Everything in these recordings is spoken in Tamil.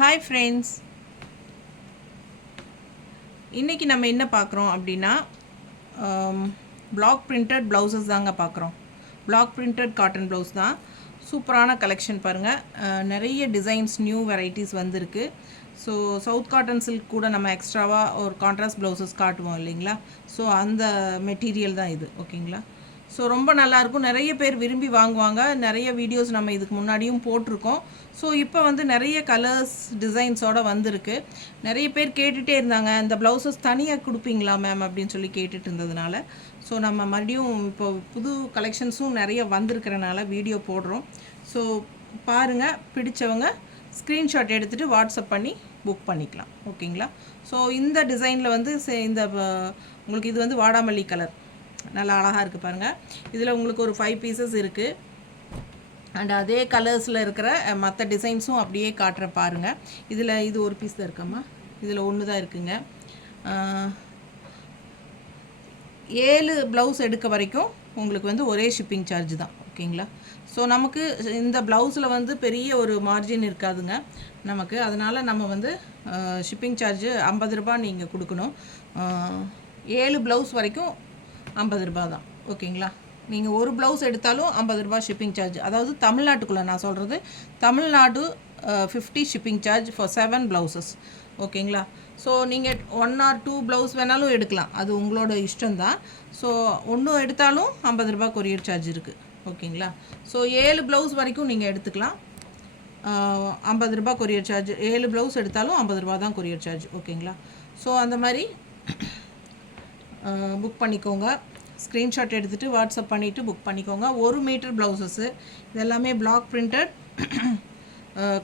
ஹாய் ஃப்ரெண்ட்ஸ், இன்றைக்கி நம்ம என்ன பார்க்குறோம் அப்படின்னா பிளாக் பிரிண்டட் ப்ளவுசஸ் தாங்க பார்க்குறோம். பிளாக் பிரிண்டட் காட்டன் ப்ளவுஸ் தான். சூப்பரான கலெக்ஷன் பாருங்கள். நிறைய டிசைன்ஸ், நியூ வெரைட்டிஸ் வந்திருக்கு. ஸோ சவுத் காட்டன் சில்க் கூட நம்ம எக்ஸ்ட்ராவாக ஒரு கான்ட்ராஸ்ட் ப்ளவுசஸ் காட்டுவோம் இல்லைங்களா. ஸோ அந்த மெட்டீரியல் தான் இது. ஓகேங்களா. ஸோ ரொம்ப நல்லாயிருக்கும். நிறைய பேர் விரும்பி வாங்குவாங்க. நிறைய வீடியோஸ் நம்ம இதுக்கு முன்னாடியும் போட்டிருக்கோம். ஸோ இப்போ வந்து நிறைய கலர்ஸ் டிசைன்ஸோடு வந்திருக்கு. நிறைய பேர் கேட்டுகிட்டே இருந்தாங்க, இந்த ப்ளவுசஸ் தனியாக கொடுப்பீங்களா மேம் அப்படின்னு சொல்லி கேட்டுட்டு இருந்ததுனால ஸோ நம்ம மறுபடியும் இப்போ புது கலெக்ஷன்ஸும் நிறைய வந்திருக்கிறனால வீடியோ போடுறோம். ஸோ பாருங்கள், பிடிச்சவங்க ஸ்க்ரீன்ஷாட் எடுத்துகிட்டு வாட்ஸ்அப் பண்ணி புக் பண்ணிக்கலாம். ஓகேங்களா. ஸோ இந்த டிசைனில் வந்து இந்த உங்களுக்கு இது வந்து வாடாமல்லி கலர் நல்லா அழகாக இருக்குது பாருங்கள். இதில் உங்களுக்கு ஒரு 5 பீசஸ் இருக்குது. அண்ட் அதே கலர்ஸில் இருக்கிற மற்ற டிசைன்ஸும் அப்படியே காட்டுற பாருங்கள். இதில் இது ஒரு பீஸ் தான் இருக்காம்மா, இதில் ஒன்று தான் இருக்குங்க. 7 ப்ளவுஸ் எடுக்க வரைக்கும் உங்களுக்கு வந்து ஒரே ஷிப்பிங் சார்ஜ் தான். ஓகேங்களா. ஸோ நமக்கு இந்த ப்ளவுஸில் வந்து பெரிய ஒரு மார்ஜின் இருக்காதுங்க நமக்கு. அதனால் நம்ம வந்து ஷிப்பிங் சார்ஜு 50 ரூபா நீங்கள் கொடுக்கணும். 7 ப்ளவுஸ் வரைக்கும் 50 ரூபா தான். ஓகேங்களா. நீங்கள் ஒரு ப்ளவுஸ் எடுத்தாலும் 50 ரூபா ஷிப்பிங் சார்ஜ். அதாவது தமிழ்நாட்டுக்குள்ளே நான் சொல்கிறது, Tamil Nadu 50 shipping charge for 7 blouses. ஓகேங்களா. ஸோ நீங்கள் 1 or 2 ப்ளவுஸ் வேணாலும் எடுக்கலாம், அது உங்களோட இஷ்டம்தான். ஸோ ஒன்று எடுத்தாலும் 50 ரூபா கொரியர் சார்ஜ் இருக்குது. ஓகேங்களா. ஸோ 7 ப்ளவுஸ் வரைக்கும் நீங்கள் எடுத்துக்கலாம். 50 ரூபா கொரியர் சார்ஜ். 7 ப்ளவுஸ் எடுத்தாலும் 50 ரூபா தான் கொரியர் சார்ஜ். ஓகேங்களா. ஸோ அந்த மாதிரி புக் பண்ணிக்கோங்க. ஸ்க்ரீன்ஷாட் எடுத்துகிட்டு வாட்ஸ்அப் பண்ணிவிட்டு புக் பண்ணிக்கோங்க. 1 மீட்டர் ப்ளவுசஸ்ஸு இதெல்லாமே பிளாக் பிரிண்டட்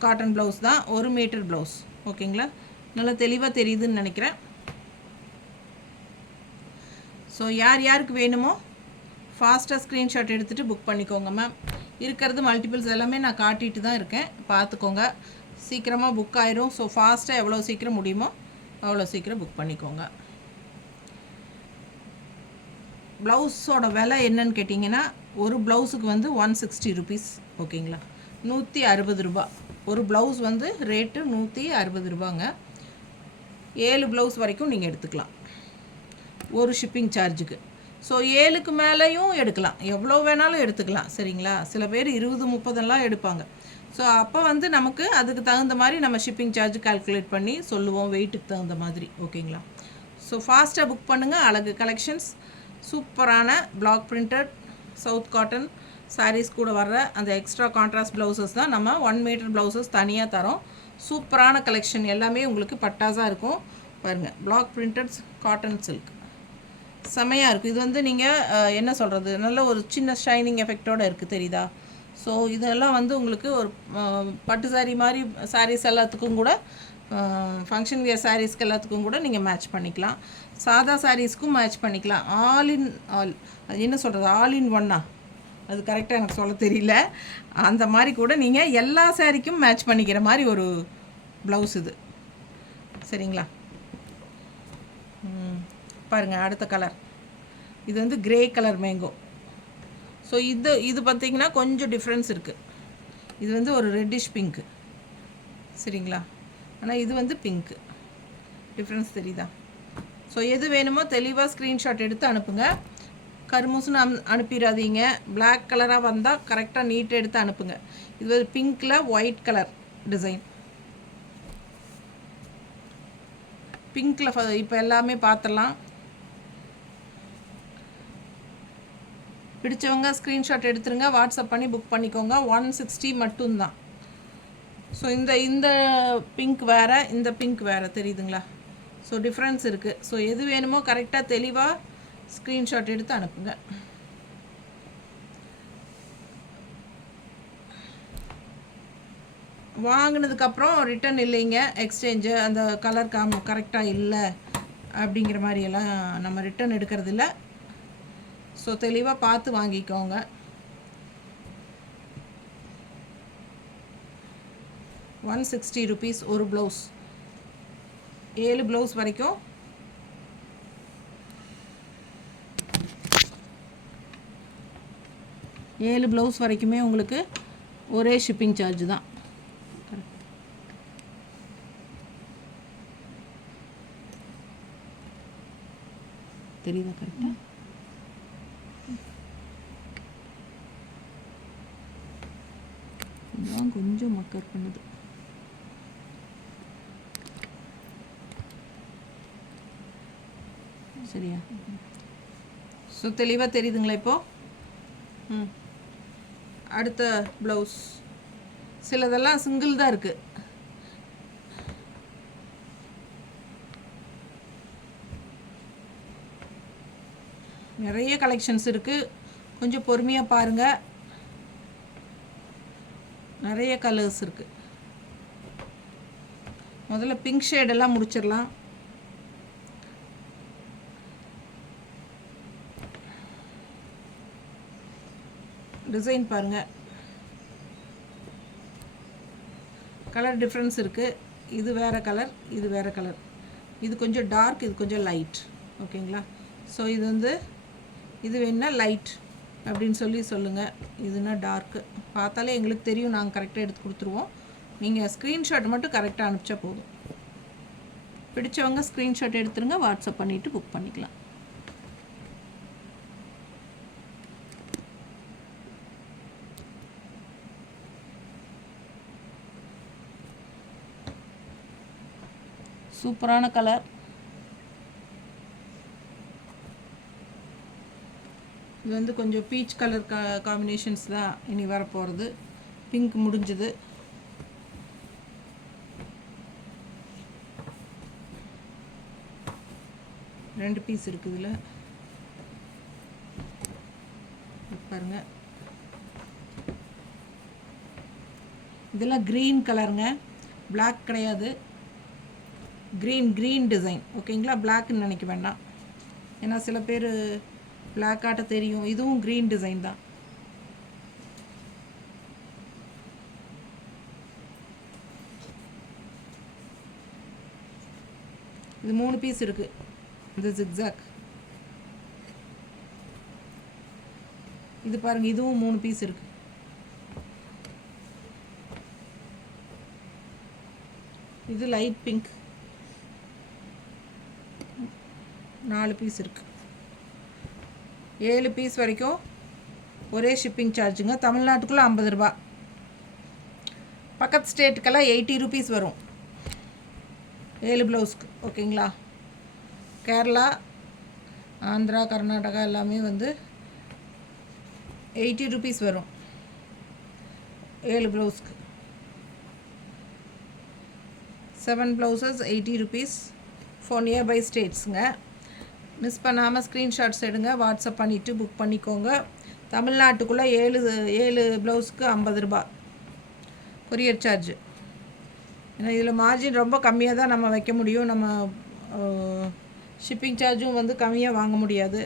காட்டன் ப்ளவுஸ் தான். 1 மீட்டர் ப்ளவுஸ். ஓகேங்களா. நல்லா தெளிவாக தெரியுதுன்னு நினைக்கிறேன். ஸோ யார் யாருக்கு வேணுமோ ஃபாஸ்ட்டாக ஸ்க்ரீன்ஷாட் எடுத்துகிட்டு புக் பண்ணிக்கோங்க மேம். இருக்கிறது மல்டிபிள்ஸ் எல்லாமே நான் காட்டிகிட்டு தான் இருக்கேன், பார்த்துக்கோங்க. சீக்கிரமாக புக் ஆயிரும். ஸோ ஃபாஸ்ட்டாக எவ்வளோ சீக்கிரம் முடியுமோ அவ்வளோ சீக்கிரம் புக் பண்ணிக்கோங்க. ப்ளவுஸோட விலை என்னன்னு கேட்டிங்கன்னா, ஒரு ப்ளவுஸுக்கு வந்து 160 ருபீஸ். ஓகேங்களா. 160 ரூபா ஒரு ப்ளவுஸ் வந்து ரேட்டு 160 ரூபாங்க. 7 ப்ளவுஸ் வரைக்கும் நீங்கள் எடுத்துக்கலாம் ஒரு ஷிப்பிங் சார்ஜுக்கு. ஸோ 7க்கு மேலேயும் எடுக்கலாம், எவ்வளோ வேணாலும் எடுத்துக்கலாம். சரிங்களா. சில பேர் 20, 30 எடுப்பாங்க. ஸோ அப்போ வந்து நமக்கு அதுக்கு தகுந்த மாதிரி நம்ம ஷிப்பிங் சார்ஜ் கால்குலேட் பண்ணி சொல்லுவோம், வெயிட்டுக்கு தகுந்த மாதிரி. ஓகேங்களா. ஸோ ஃபாஸ்ட்டாக புக் பண்ணுங்கள். அழகு கலெக்ஷன்ஸ், சூப்பரான block printed south cotton saris கூட வர்ற அந்த எக்ஸ்ட்ரா கான்ட்ராஸ்ட் ப்ளவுசஸ் தான் நம்ம 1 மீட்டர் ப்ளவுசஸ் தனியாக தரோம். சூப்பரான கலெக்ஷன், எல்லாமே உங்களுக்கு பட்டாஸாக இருக்கும் பாருங்கள். பிளாக் பிரிண்டட் காட்டன் சில்க் செமையாக இருக்குது. இது வந்து நீங்கள் என்ன சொல்கிறது, நல்ல ஒரு சின்ன ஷைனிங் எஃபெக்டோடு இருக்குது, தெரியுதா. ஸோ இதெல்லாம் வந்து உங்களுக்கு ஒரு பட்டு சாரீ மாதிரி சாரீஸ் எல்லாத்துக்கும் கூட, ஃபங்க்ஷன் வியர் சாரீஸ்க்கு எல்லாத்துக்கும் கூட நீங்கள் மேட்ச் பண்ணிக்கலாம். சாதா சாரீஸ்க்கும் மேட்ச் பண்ணிக்கலாம். ஆல் அது என்ன சொல்கிறது, ஆல் இன் ஒன்னா, அது கரெக்டாக எனக்கு சொல்ல தெரியல. அந்த மாதிரி கூட நீங்கள் எல்லா சாரீக்கும் மேட்ச் பண்ணிக்கிற மாதிரி ஒரு ப்ளவுஸ் இது. சரிங்களா. பாருங்கள் அடுத்த கலர். இது வந்து கிரே கலர் மேங்கோ. ஸோ இது பார்த்திங்கன்னா கொஞ்சம் டிஃப்ரென்ஸ் இருக்குது. இது வந்து ஒரு ரெட்டிஷ் பிங்க்கு. சரிங்களா. ஆனால் இது வந்து பிங்க்கு. டிஃப்ரென்ஸ் தெரியுதா. ஸோ எது வேணுமோ தெளிவாக ஸ்க்ரீன்ஷாட் எடுத்து அனுப்புங்க. கருமுசுன்னு அனுப்பிடாதீங்க. பிளாக் கலராக வந்தால் கரெக்டாக நீட்டாக எடுத்து அனுப்புங்க. இது ஒரு பிங்க்கில் ஒயிட் கலர் டிசைன். பிங்க்கில் இப்போ எல்லாமே பார்த்துடலாம். பிடிச்சவங்க ஸ்க்ரீன்ஷாட் எடுத்துருங்க, வாட்ஸ்அப் பண்ணி புக் பண்ணிக்கோங்க. 160 மட்டும்தான். ஸோ இந்த பிங்க் வேறு, இந்த பிங்க் வேறு, தெரியுதுங்களா. ஸோ டிஃப்ரென்ஸ் இருக்குது. ஸோ எது வேணுமோ கரெக்டாக தெளிவாக ஸ்க்ரீன்ஷாட் எடுத்து அனுப்புங்க. வாங்கினதுக்கப்புறம் ரிட்டன் இல்லைங்க, எக்ஸ்சேஞ்சு, அந்த கலர் கரெக்டாக இல்லை அப்படிங்கிற மாதிரியெல்லாம் நம்ம ரிட்டன் எடுக்கிறது இல்லை. ஸோ தெளிவாக பார்த்து வாங்கிக்கோங்க. ₹160 ஒரு ப்ளவுஸ். 7 ப்ளவுஸ் வரைக்கும் 7 ப்ளவுஸ் வரைக்குமே உங்களுக்கு ஒரே ஷிப்பிங் சார்ஜ் தான். தெரியுதா கரெக்டாக? இதுதான் கொஞ்சம் மக்கர் பண்ணுது. சரியா? ஸோ தெளிவாக தெரியுதுங்களா இப்போது? அடுத்த ப்ளவுஸ் சிலதெல்லாம் சிங்கிள் தான் இருக்குது. நிறைய கலெக்ஷன்ஸ் இருக்குது, கொஞ்சம் பொறுமையாக பாருங்கள். நிறைய கலர்ஸ் இருக்குது. முதல்ல பிங்க் ஷேடெல்லாம் முடிச்சிடலாம். டிசைன் பாருங்கள், கலர் டிஃப்ரென்ஸ் இருக்குது. இது வேறு கலர், இது வேறு கலர். இது கொஞ்சம் டார்க், இது கொஞ்சம் லைட். ஓகேங்களா? ஸோ இது வந்து இது வேணுன்னா லைட் அப்படின்னு சொல்லுங்கள். இதுனா டார்க்கு. பார்த்தாலே எங்களுக்கு தெரியும், நாங்கள் கரெக்டாக எடுத்து கொடுத்துருவோம். நீங்கள் ஸ்க்ரீன்ஷாட் மட்டும் கரெக்டாக அனுப்பிச்சா போதும். பிடிச்சவங்க ஸ்க்ரீன்ஷாட் எடுத்துருங்க, வாட்ஸ்அப் பண்ணிவிட்டு புக் பண்ணிக்கலாம். சூப்பரான கலர். இது வந்து கொஞ்சம் பீச் கலர் காம்பினேஷன்ஸ் தான் இனி வரப்போகிறது. பிங்க் முடிஞ்சது. ரெண்டு பீஸ் இருக்குது இதில் பாருங்க. இதெல்லாம் க்ரீன் கலருங்க, பிளாக் கிடையாது. Green design. ஓகேங்களா? பிளாக்னு நினைக்க வேண்டாம், ஏன்னா சில பேர் பிளாக் ஆட்ட தெரியும். இதுவும் க்ரீன் டிசைன் தான். இது 3 பீஸ் இருக்குது. இந்த ஜிக்ஸாக் இது பாருங்கள், இதுவும் 3 பீஸ் இருக்குது. இது லைட் பிங்க் 4 பீஸ் இருக்குது. 7 பீஸ் வரைக்கும் ஒரே ஷிப்பிங் சார்ஜுங்க. தமிழ்நாட்டுக்குள்ளே 50 ரூபா. பக்கத்து ஸ்டேட்டுக்கெல்லாம் 80 ருபீஸ் வரும் 7 ப்ளவுஸ்க்கு. ஓகேங்களா? கேரளா, ஆந்திரா, கர்நாடகா எல்லாமே வந்து 80 ருபீஸ் வரும் 7 ப்ளவுஸ்க்கு. 7 ப்ளவுசஸ் 80 ருபீஸ் ஃபார் நியர்பை ஸ்டேட்ஸுங்க. மிஸ் பண்ணாமல் ஸ்க்ரீன்ஷாட்ஸ் எடுங்க, வாட்ஸ்அப் பண்ணிவிட்டு புக் பண்ணிக்கோங்க. தமிழ்நாட்டுக்குள்ளே 7 ப்ளவுஸ்க்கு 50 ரூபா கொரியர் சார்ஜ். ஏன்னா இதில் மார்ஜின் ரொம்ப கம்மியாக தான் நம்ம வைக்க முடியும். நம்ம ஷிப்பிங் சார்ஜும் வந்து கம்மியாக வாங்க முடியாது.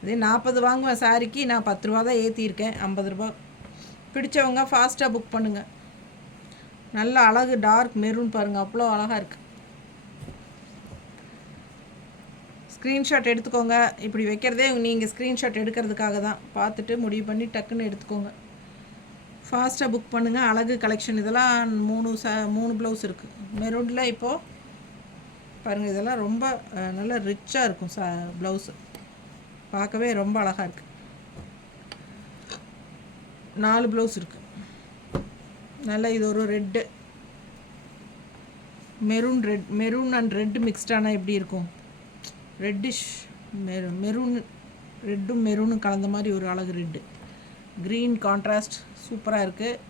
அதே 40 வாங்குவேன் சாரிக்கு, நான் 10 ரூபா தான் ஏற்றிருக்கேன். 50 ரூபா. பிடிச்சவங்க ஃபாஸ்ட்டாக புக் பண்ணுங்கள். நல்ல அழகு டார்க் மெரூன் பாருங்கள், அவ்வளோ அழகாக இருக்குது. ஸ்க்ரீன்ஷாட் எடுத்துக்கோங்க. இப்படி வைக்கிறதே நீங்கள் ஸ்க்ரீன்ஷாட் எடுக்கிறதுக்காக தான். பார்த்துட்டு முடிவு பண்ணி டக்குன்னு எடுத்துக்கோங்க. ஃபாஸ்ட்டாக புக் பண்ணுங்கள். அழகு கலெக்ஷன். இதெல்லாம் 3 ப்ளவுஸ் இருக்குது மெரூனில். இப்போது பாருங்கள், இதெல்லாம் ரொம்ப நல்லா ரிச்சாக இருக்கும் ப்ளவுஸு. பார்க்கவே ரொம்ப அழகாக இருக்குது. 4 ப்ளவுஸ் இருக்குது. நல்லா இது ஒரு ரெட்டு, மெரூன் அண்ட் ரெட்டு மிக்ஸ்டானால் எப்படி இருக்கும்? ரெட்டிஷ் மெரூன், ரெட்டும் மெரூனும் கலந்த மாதிரி ஒரு அழகு ரெட்டு. க்ரீன் கான்ட்ராஸ்ட் சூப்பராக இருக்குது.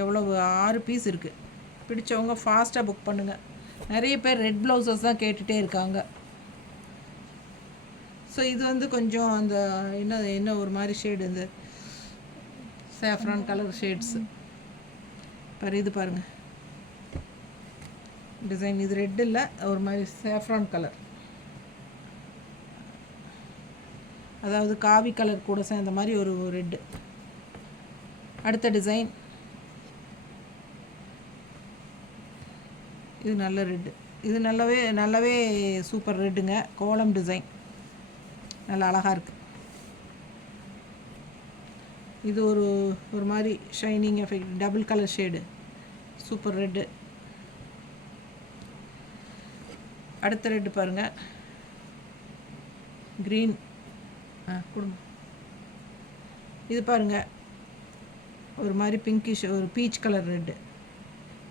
எவ்வளவு 6 பீஸ் இருக்குது. பிடிச்சவங்க ஃபாஸ்ட்டாக புக் பண்ணுங்கள். நிறைய பேர் ரெட் ப்ளவுசஸ் தான் கேட்டுகிட்டே இருக்காங்க. ஸோ இது வந்து கொஞ்சம் அந்த என்ன ஒரு மாதிரி ஷேடு, இந்த சாஃப்ரான் கலர் ஷேட்ஸு இது பாருங்கள் டிசைன். இது ரெட் இல்லை, ஒரு மாதிரி சாஃப்ரான் கலர், அதாவது காவி கலர் கூட சேர்ந்த மாதிரி ஒரு ரெட்டு. அடுத்த டிசைன் இது நல்ல ரெட்டு. இது நல்லாவே சூப்பர் ரெட்டுங்க. கோலம் டிசைன் நல்லா அழகாக இருக்குது. இது ஒரு மாதிரி shining effect, double colour shade, super red. அடுத்த ரெட்டு பாருங்கள். க்ரீன் கொடுங்க. இது பாருங்கள், ஒரு மாதிரி பிங்கிஷ், ஒரு peach colour red,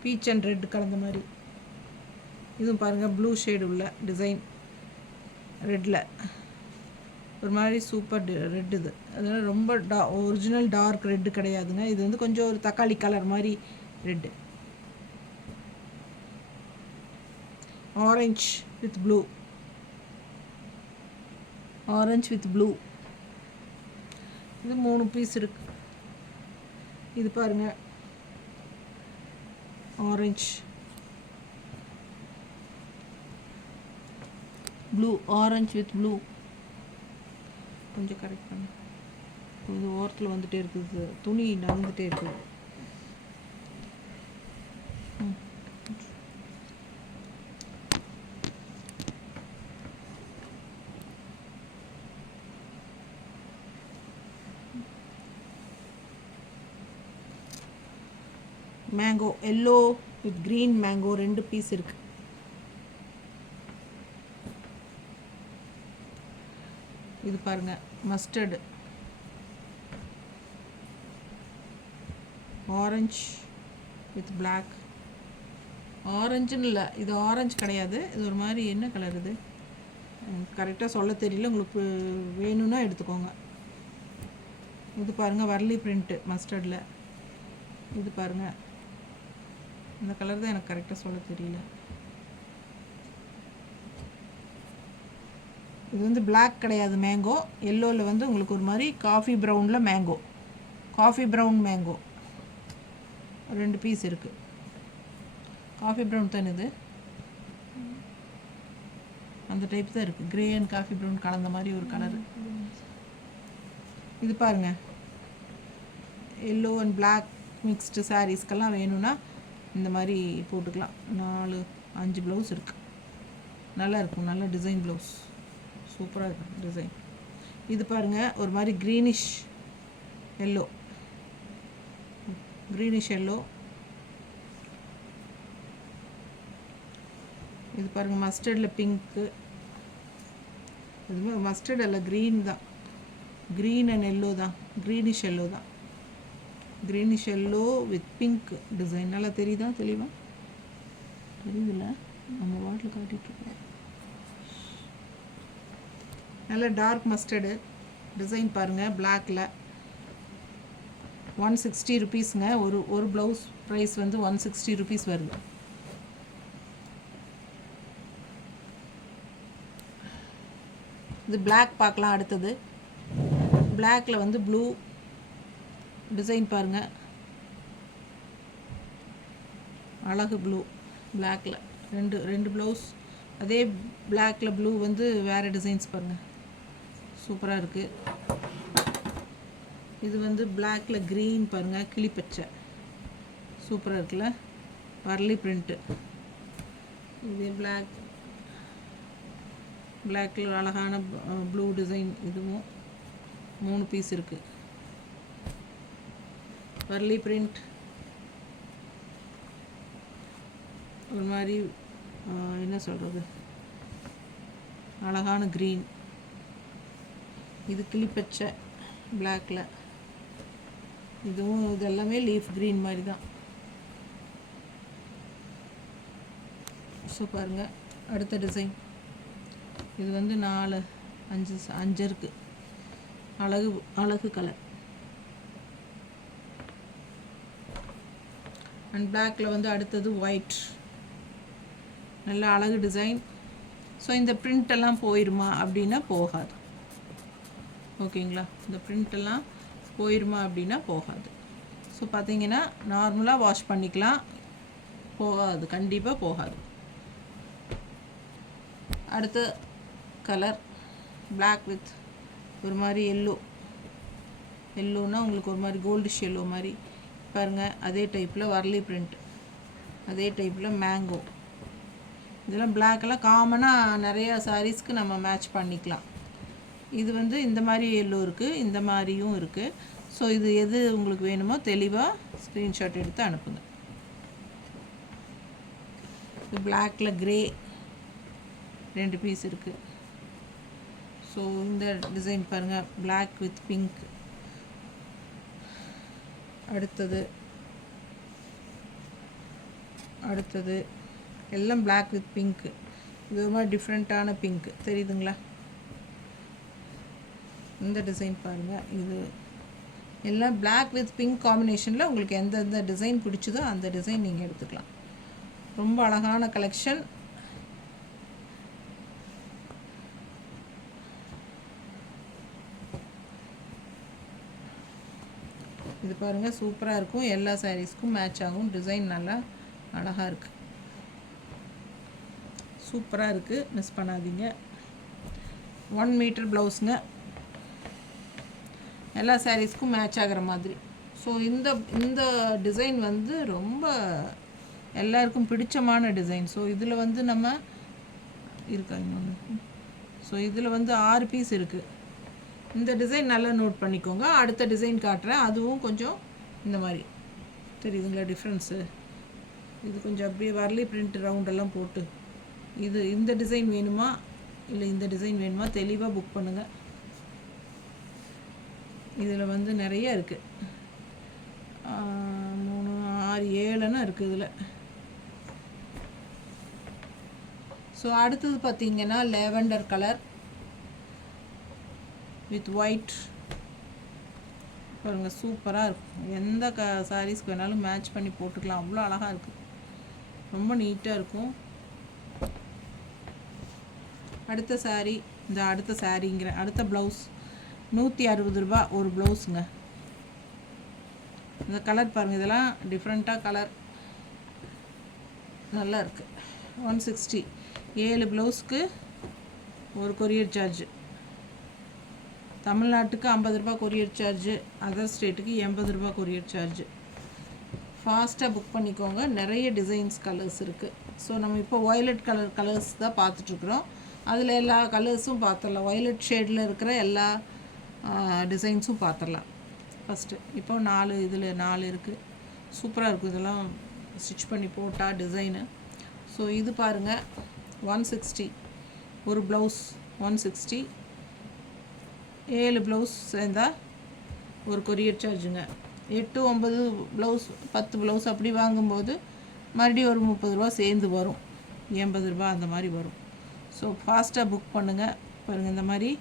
beach and red கலந்த மாதிரி. இதுவும் பாருங்கள், ப்ளூ ஷேடு உள்ள டிசைன் ரெட்டில் ஒரு மாதிரி சூப்பர் ரெட். இது அதனால் ரொம்ப ஒரிஜினல் டார்க் ரெட்டு கிடையாதுங்க. இது வந்து கொஞ்சம் ஒரு தக்காளி கலர் மாதிரி red. Orange with blue, orange with blue. இது 3 பீஸ் இருக்கு. இது பாருங்க, orange blue, orange with blue. கொஞ்சம் கரெக்ட் பண்ணு, கொஞ்சம் ஓரத்தில் வந்துட்டே இருக்குது, துணி நகர்ந்துட்டே இருக்குது. Mango, yellow with green mango 2 piece இருக்கு. இது பாருங்க, மஸ்டர்டு, ஆரஞ்ச் வித் பிளாக். ஆரஞ்சுன்னு இல்லை, இது ஆரஞ்சு கிடையாது. இது ஒரு மாதிரி என்ன கலர், இது கரெக்டாக சொல்ல தெரியல, உங்களுக்கு வேணும்னா எடுத்துக்கோங்க. இது பாருங்கள், வர்லி பிரிண்ட்டு மஸ்டர்டில். இது பாருங்கள், இந்த கலர் தான் எனக்கு கரெக்டாக சொல்ல தெரியல. இது வந்து பிளாக் கிடையாது மேங்கோ. எல்லோவில் வந்து உங்களுக்கு ஒரு மாதிரி காஃபி ப்ரௌனில் mango, coffee brown mango 2 piece இருக்குது. காஃபி ப்ரௌன் தானே இது, அந்த டைப் தான் இருக்குது. க்ரே அண்ட் காஃபி ப்ரௌன் கலந்த மாதிரி ஒரு கலரு. இது பாருங்கள், எல்லோ அண்ட் பிளாக் மிக்ஸ்டு சாரீஸ்க்கெல்லாம் வேணும்னா இந்த மாதிரி போட்டுக்கலாம். 4-5 ப்ளவுஸ் இருக்குது. நல்லா இருக்கும், நல்ல டிசைன் ப்ளவுஸ், சூப்பராக இருக்கும் டிசைன். இது பாருங்கள், ஒரு மாதிரி க்ரீனிஷ் எல்லோ, க்ரீனிஷ் எல்லோ. இது பாருங்கள், மஸ்டர்டில் பிங்க்கு. இது மஸ்டர்ட் அல்ல, க்ரீன் தான், க்ரீன் அண்ட் எல்லோ தான், க்ரீனிஷ் எல்லோ தான். Greenish yellow with pink design. நல்லா தெரியுதா? தெளிவா தெரியுதுல்ல? நம்ம வாட்டில் காட்டிகிட்ருக்கோம். நல்ல டார்க் மஸ்டர்டு டிசைன் பாருங்கள், பிளாக்கில். 160 ருபீஸுங்க. ஒரு ப்ளவுஸ் ப்ரைஸ் வந்து 160 ருபீஸ் வருது. இது பிளாக் பார்க்கலாம். அடுத்தது பிளாக்கில் வந்து ப்ளூ டிசைன் பாருங்கள், அழகு ப்ளூ பிளாக்கில். ரெண்டு ப்ளவுஸ் அதே பிளாக்கில் ப்ளூ வந்து வேறு டிசைன்ஸ் பாருங்கள், சூப்பராக இருக்குது. இது வந்து பிளாக்கில் க்ரீன் பாருங்கள், கிளிப்பச்சை, சூப்பராக இருக்குல்ல, வர்லி பிரிண்ட்டு. இது பிளாக்கில் அழகான ப்ளூ டிசைன். இதுவும் 3 பீஸ் இருக்குது. வர்லி பிரிண்ட், ஒரு மாதிரி என்ன சொல்கிறது, அழகான க்ரீன். இது கிளிப்பச்சை பிளாக்கில். இதுவும் இதெல்லாமே லீஃப் க்ரீன் மாதிரி தான். ஸோ பாருங்கள், அடுத்த டிசைன். இது வந்து 4-5 இருக்குது. அழகு கலர் அண்ட் பிளாக்கில் வந்து அடுத்தது ஒயிட், நல்ல அழகு டிசைன். ஸோ இந்த பிரிண்டெல்லாம் போயிடுமா அப்படின்னா போகாது, ஓகேங்களா? இந்த பிரிண்டெல்லாம் போயிடுமா அப்படின்னா போகாது. ஸோ பார்த்தீங்கன்னா நார்மலாக வாஷ் பண்ணிக்கலாம், போகாது, கண்டிப்பாக போகாது. அடுத்த கலர் பிளாக் வித் ஒரு மாதிரி எல்லோன்னா உங்களுக்கு ஒரு மாதிரி கோல்டிஷ் எல்லோ மாதிரி பாருங்கள். அதே டைப்பில் வர்லி பிரிண்ட், அதே டைப்பில் மேங்கோ. இதெல்லாம் பிளாக்கெல்லாம் காமனாக நிறையா சாரீஸ்க்கு நம்ம மேட்ச் பண்ணிக்கலாம். இது வந்து இந்த மாதிரி எல்லோ இருக்குது, இந்த மாதிரியும் இருக்குது. ஸோ இது எது உங்களுக்கு வேணுமோ தெளிவாக ஸ்க்ரீன்ஷாட் எடுத்து அனுப்புங்க. இது பிளாக்கில் க்ரே 2 பீஸ் இருக்குது. ஸோ இந்த டிசைன் பாருங்கள், பிளாக் வித் பிங்க். அடுத்தது எல்லாம் பிளாக் வித் பிங்க்கு. இது ஒரு மாதிரி டிஃப்ரெண்ட்டான பிங்க்கு தெரியுதுங்களா? இந்த டிசைன் பாருங்கள், இது எல்லாம் பிளாக் வித் பிங்க் காம்பினேஷனில் உங்களுக்கு எந்தெந்த டிசைன் பிடிச்சதோ அந்த டிசைன் நீங்கள் எடுத்துக்கலாம். ரொம்ப அழகான கலெக்ஷன். இது பாருங்கள், சூப்பராக இருக்கும். எல்லா சாரீஸ்க்கும் மேட்ச் ஆகும். டிசைன் நல்லா அழகாக இருக்குது, சூப்பராக இருக்குது. மிஸ் பண்ணாதீங்க. 1 மீட்டர் ப்ளவுஸுங்க, எல்லா சாரீஸ்க்கும் மேட்ச் ஆகிற மாதிரி. ஸோ இந்த டிசைன் வந்து ரொம்ப எல்லாருக்கும் பிடிச்சமான டிசைன். ஸோ இதில் வந்து நம்ம இருக்காங்க. ஸோ இதில் வந்து 6 பீஸ் இருக்குது. இந்த டிசைன் நல்லா நோட் பண்ணிக்கோங்க. அடுத்த டிசைன் காட்டுறேன், அதுவும் கொஞ்சம் இந்த மாதிரி தெரியுதுங்களா டிஃப்ரென்ஸு? இது கொஞ்சம் அப்படியே வரலி பிரிண்ட் ரவுண்டெல்லாம் போட்டு, இந்த டிசைன் வேணுமா இல்லை இந்த டிசைன் வேணுமா தெளிவாக புக் பண்ணுங்கள். இதில் வந்து நிறைய இருக்குது, 3, 6, 7 இருக்குது இதில். ஸோ அடுத்தது பார்த்திங்கன்னா லேவெண்டர் கலர் வித் ஒயிட். பாருங்கள், சூப்பராக இருக்கும். எந்த சாரீஸ்க்கு வேணாலும் மேட்ச் பண்ணி போட்டுக்கலாம். அவ்வளோ அழகாக இருக்குது, ரொம்ப நீட்டாக இருக்கும். அடுத்த சாரீ, இந்த அடுத்த சாரீங்கிற அடுத்த ப்ளவுஸ் 160 ரூபா ஒரு ப்ளவுஸுங்க. இந்த கலர் பாருங்கள், இதெல்லாம் டிஃப்ரெண்ட்டாக கலர் நல்லா இருக்குது. 160, 7 ப்ளவுஸ்க்கு ஒரு கொரியர் சார்ஜ். தமிழ்நாட்டுக்கு 50 ரூபா கொரியர் சார்ஜு, அதர் ஸ்டேட்டுக்கு 80 ரூபா கொரியர் சார்ஜு. ஃபாஸ்ட்டாக புக் பண்ணிக்கோங்க. நிறைய டிசைன்ஸ் கலர்ஸ் இருக்குது. ஸோ நம்ம இப்போ வயலட் கலர்ஸ் தான் பார்த்துட்ருக்குறோம். அதில் எல்லா கலர்ஸும் பார்த்துடலாம். வயலட் ஷேடில் இருக்கிற எல்லா டிசைன்ஸும் பார்த்துடலாம் ஃபஸ்ட்டு. இப்போ 4 இதில் 4 இருக்குது. சூப்பராக இருக்கும். இதெல்லாம் ஸ்டிச் பண்ணி போட்டால் டிசைனு. ஸோ இது பாருங்கள், 160 ஒரு ப்ளவுஸ். 160, 7 ப்ளவுஸ் சேர்ந்தால் ஒரு கொரியர் சார்ஜுங்க. 8, 9 ப்ளவுஸ், 10 ப்ளவுஸ் அப்படி வாங்கும்போது மறுபடியும் ஒரு 30 ரூபா சேர்ந்து வரும், 80 ரூபா அந்த மாதிரி வரும். ஸோ ஃபாஸ்ட்டாக புக் பண்ணுங்கள். பாருங்கள், இந்த மாதிரி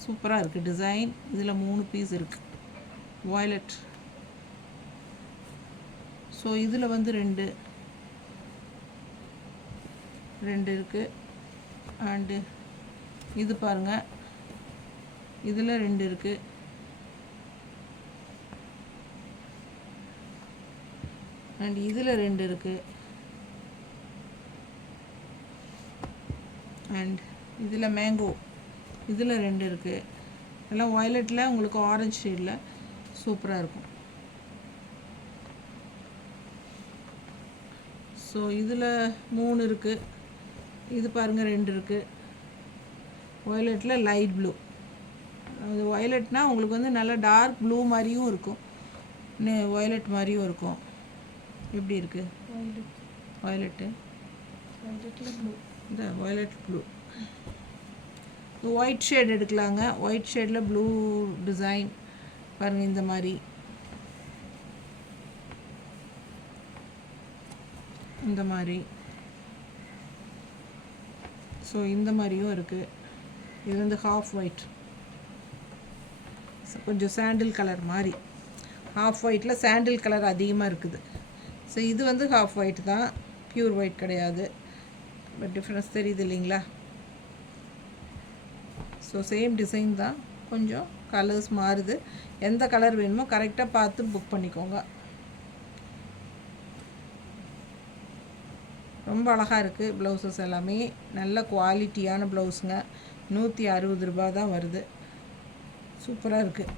சூப்பராக இருக்குது டிசைன். இதில் 3 பீஸ் இருக்குது வயலட். ஸோ இதில் வந்து 2 இருக்குது. அண்டு இது பாருங்கள், இதில் 2 இருக்குது. அண்ட் இதில் 2 இருக்குது. அண்ட் இதில் மேங்கோ, இதில் 2 இருக்குது. எல்லாம் வயலட்டில் உங்களுக்கு ஆரஞ்சு ஷேடில் சூப்பராக இருக்கும். ஸோ இதில் 3 இருக்குது. இது பாருங்கள், 2 இருக்குது. வயலட்டில் லைட் ப்ளூ. அது வயலட்னால் உங்களுக்கு வந்து நல்லா டார்க் ப்ளூ மாதிரியும் இருக்கும், வயலட் மாதிரியும் இருக்கும். எப்படி இருக்குது வயலட்டில் ப்ளூ? இந்த வயலட் ப்ளூ. ஒயிட் ஷேட் எடுக்கலாங்க. ஒயிட் ஷேடில் ப்ளூ டிசைன் பாருங்கள், இந்த மாதிரி. இந்த மாதிரி. ஸோ இந்த மாதிரியும் இருக்குது. இது வந்து ஹாஃப் ஒயிட், கொஞ்சம் சாண்டில் கலர் மாதிரி. ஹாஃப் ஒயிட்டில் சாண்டில் கலர் அதிகமாக இருக்குது. ஸோ இது வந்து ஹாஃப் ஒயிட் தான், பியூர் ஒயிட் கிடையாது. பட் டிஃப்ரென்ஸ் தெரியுது இல்லைங்களா? ஸோ சேம் டிசைன் தான், கொஞ்சம் கலர்ஸ் மாறுது. எந்த கலர் வேணுமோ கரெக்டாக பார்த்து புக் பண்ணிக்கோங்க. ரொம்ப அழகாக இருக்குது ப்ளவுசஸ் எல்லாமே. நல்ல குவாலிட்டியான ப்ளவுஸுங்க. 160 ரூபா தான் வருது. சூப்பராக இருக்குது.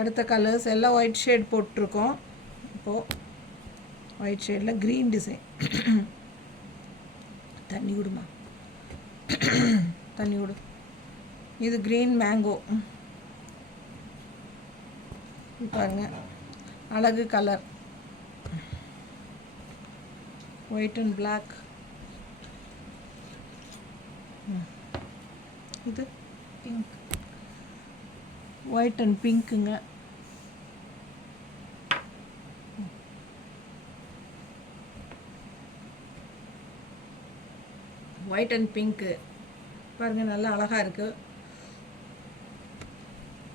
அடுத்த கலர்ஸ் எல்லாம் ஒயிட் ஷேட் போட்டிருக்கோம். இப்போது ஒயிட் ஷேடில் க்ரீன் டிசைன். தண்ணி விடுமா, தண்ணி விடு. இது க்ரீன் மேங்கோ பாருங்கள், அழகு கலர் ஒயிட் அண்ட் பிளாக். இது பிங்க், ஒயிட் அண்ட் பிங்க்குங்க. ஒயிட் அண்ட் பிங்க்கு பாருங்கள், நல்லா அழகாக இருக்குது.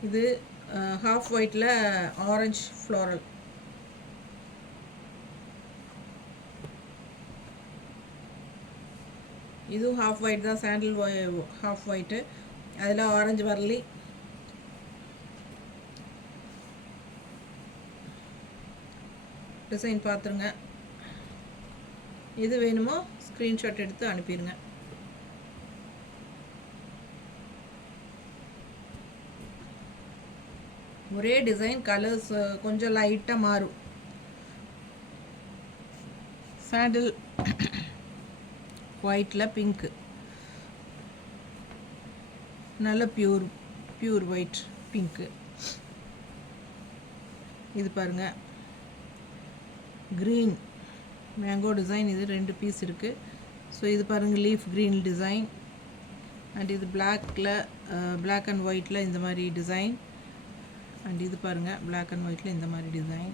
இது ஹாஃப் ஒயிட்டில் ஆரஞ்சு ஃப்ளோரல். இதுவும் ஹாஃப் ஒயிட் தான், சாண்டில் ஹாஃப் ஒயிட்டு, அதில் ஆரஞ்சு வரலி. டிசைன் பார்த்துருங்க. எது வேணுமோ ஸ்க்ரீன்ஷாட் எடுத்து அனுப்பிடுங்க. ஒரே டிசைன், கலர்ஸ் கொஞ்சம் லைட்டாக மாறும். சாண்டில் ஒயிட்டில் பிங்க்கு, நல்ல பியூர் ஒயிட் பிங்க்கு. இது பாருங்கள், க்ரீன் மேங்கோ டிசைன். இது 2 பீஸ் இருக்குது. ஸோ இது பாருங்கள், லீஃப் க்ரீன் டிசைன். அண்ட் இது பிளாக்கில் பிளாக் அண்ட் ஒயிட்டில் இந்த மாதிரி டிசைன். அண்ட் இது பாருங்கள், பிளாக் அண்ட் ஒயிட்டில் இந்த மாதிரி டிசைன்.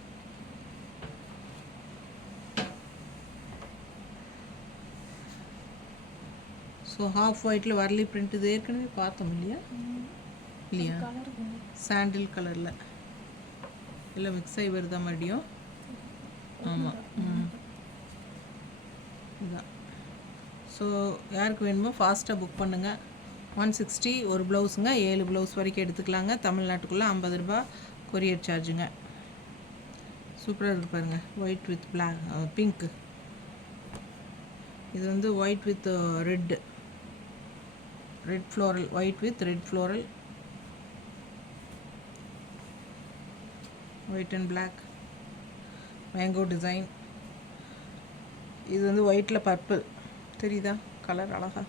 ஸோ ஹாஃப் ஒயிட்டில் வரலி பிரிண்ட். இது ஏற்கனவே பார்த்தோம் இல்லையா? சாண்டில் கலரில் எல்லாம் மிக்ஸ் ஆகி வருதா மறுபடியும்? ஆமாம். இதுதான். ஸோ யாருக்கு வேணுமோ ஃபாஸ்ட்டாக புக் பண்ணுங்கள். 160 ஒரு ப்ளவுஸுங்க. 7 ப்ளவுஸ் வரைக்கும் எடுத்துக்கலாங்க. தமிழ்நாட்டுக்குள்ளே 50 ரூபா கொரியர் சார்ஜுங்க. சூப்பராக இருக்குது பாருங்கள், ஒயிட் வித் பிளாக் பிங்க்கு. இது வந்து white with red floral, white with red floral, white and black mango design. இது வந்து ஒயிட்டில் பர்பிள் தெரியுதா? கலர் அழகா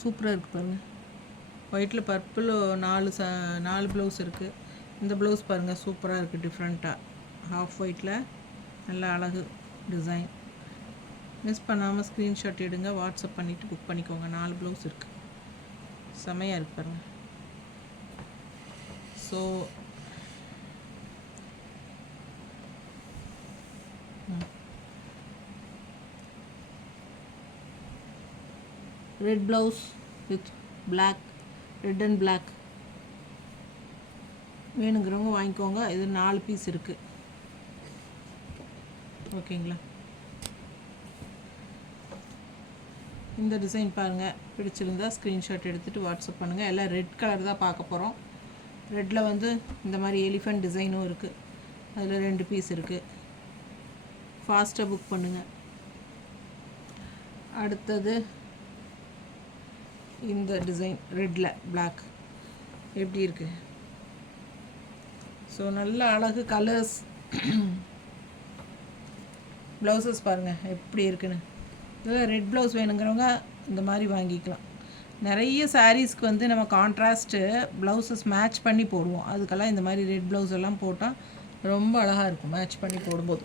சூப்பராக இருக்குது பாருங்கள். ஒயிட்டில் பர்பிள் 4 ப்ளவுஸ் இருக்குது. இந்த ப்ளவுஸ் பாருங்கள், சூப்பராக இருக்குது, டிஃப்ரெண்ட்டாக ஹாஃப் ஒயிட்டில் நல்ல அழகு டிசைன். மிஸ் பண்ணாமல் ஸ்க்ரீன்ஷாட் எடுங்க, வாட்ஸ்அப் பண்ணிவிட்டு புக் பண்ணிக்கோங்க. 4 ப்ளவுஸ் இருக்குது, செமையாக இருக்குது பாருங்கள். So red blouse with black, red and black வேணுங்கிறவங்க வாங்கிக்கோங்க. இது 4 பீஸ் இருக்குது. ஓகேங்களா? இந்த டிசைன் பாருங்கள், பிடிச்சிருந்தா ஸ்க்ரீன்ஷாட் எடுத்துகிட்டு வாட்ஸ்அப் பண்ணுங்கள். எல்லாம் ரெட் கலர் தான் பார்க்க போகிறோம். ரெட்டில் வந்து இந்த மாதிரி எலிஃபண்ட் டிசைனும் இருக்குது. அதில் 2 பீஸ் இருக்குது. ஃபாஸ்ட்டாக புக் பண்ணுங்கள். அடுத்தது இந்த டிசைன் ரெட்டில் பிளாக் எப்படி இருக்குது? ஸோ நல்ல அழகு கலர்ஸ். ப்ளவுசஸ் பாருங்கள் எப்படி இருக்குன்னு. இதில் ரெட் ப்ளவுஸ் வேணுங்கிறவங்க இந்த மாதிரி வாங்கிக்கலாம். நிறைய சாரீஸ்க்கு வந்து நம்ம கான்ட்ராஸ்ட்டு ப்ளவுசஸ் மேட்ச் பண்ணி போடுவோம். அதுக்கெல்லாம் இந்த மாதிரி ரெட் ப்ளவுஸ் எல்லாம் போட்டால் ரொம்ப அழகாக இருக்கும் மேட்ச் பண்ணி போடும்போது.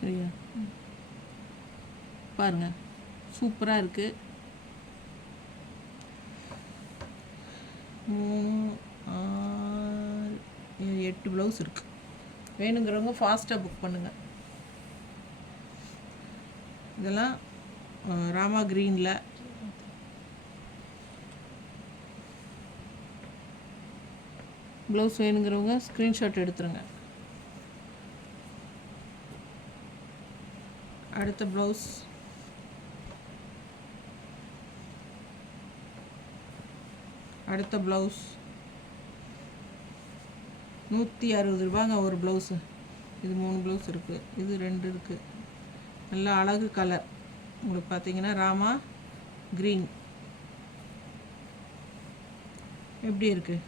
சரியா? பாருங்கள், சூப்பராக இருக்குது. 8 ப்ளவுஸ் இருக்குது. வேணுங்கிறவங்க ஃபாஸ்ட்டாக புக் பண்ணுங்கள். இதெல்லாம் ராமா க்ரீனில் ப்ளவுஸ் வேணுங்கிறவங்க ஸ்க்ரீன்ஷாட் எடுத்துருங்க. அடுத்த ப்ளவுஸ் அடுத்த ப்ளவுஸ் 160 ரூபாங்க ஒரு ப்ளவுஸு. இது 3 ப்ளவுஸ் இருக்குது, இது 2 இருக்குது. நல்லா அழகு கலர். உங்களுக்கு பார்த்தீங்கன்னா ராமா க்ரீன் எப்படி இருக்குது?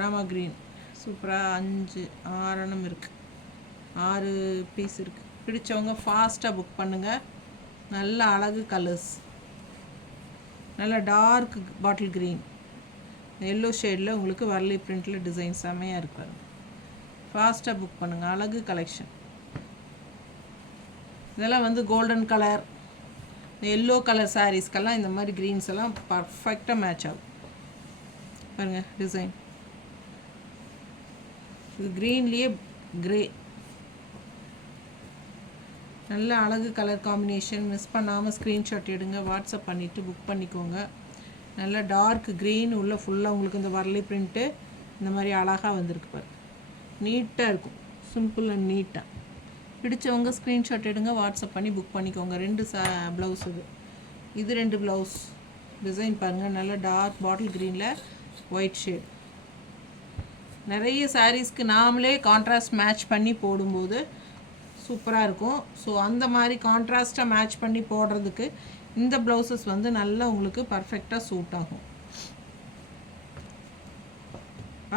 ராமா க்ரீன் சூப்பராக 5 6 இருக்குது. 6 பீஸ் இருக்குது. பிடிச்சவங்க ஃபாஸ்ட்டாக புக் பண்ணுங்கள். நல்ல அழகு கலர்ஸ், நல்ல டார்க் பாட்டில் க்ரீன், எல்லோ ஷேடில் உங்களுக்கு வரலி பிரிண்டில் டிசைன் செம்மையாக இருப்பாரு. ஃபாஸ்ட்டாக புக் பண்ணுங்கள். அழகு கலெக்ஷன். இதெல்லாம் வந்து கோல்டன் கலர், எல்லோ கலர் சாரீஸ்க்கெல்லாம் இந்த மாதிரி க்ரீன்ஸ் எல்லாம் பர்ஃபெக்டாக மேட்ச் ஆகும். பாருங்கள் டிசைன், இது க்ரீன்லேயே க்ரே, நல்ல அழகு கலர் காம்பினேஷன். மிஸ் பண்ணாமல் ஸ்க்ரீன்ஷாட் எடுங்க, வாட்ஸ்அப் பண்ணிவிட்டு புக் பண்ணிக்கோங்க. நல்ல டார்க் க்ரீன் உள்ள ஃபுல்லாக உங்களுக்கு இந்த வரலி பிரிண்ட்டு இந்த மாதிரி அழகாக வந்திருக்கு பாரு. நீட்டாக இருக்கும், சிம்பிள் அண்ட் நீட்டாக. பிடிச்சவங்க ஸ்க்ரீன்ஷாட் எடுங்க, வாட்ஸ்அப் பண்ணி புக் பண்ணிக்கோங்க. 2 ப்ளவுஸ் இது 2 ப்ளவுஸ். டிசைன் பாருங்கள், நல்ல டார்க் பாட்டில் க்ரீனில் ஒயிட் ஷேட். நிறைய சாரீஸ்க்கு நாமளே கான்ட்ராஸ்ட் மேட்ச் பண்ணி போடும்போது சூப்பராக இருக்கும். ஸோ அந்த மாதிரி கான்ட்ராஸ்ட்டாக மேட்ச் பண்ணி போடுறதுக்கு இந்த ப்ளவுசஸ் வந்து நல்லா உங்களுக்கு பர்ஃபெக்டாக சூட் ஆகும்.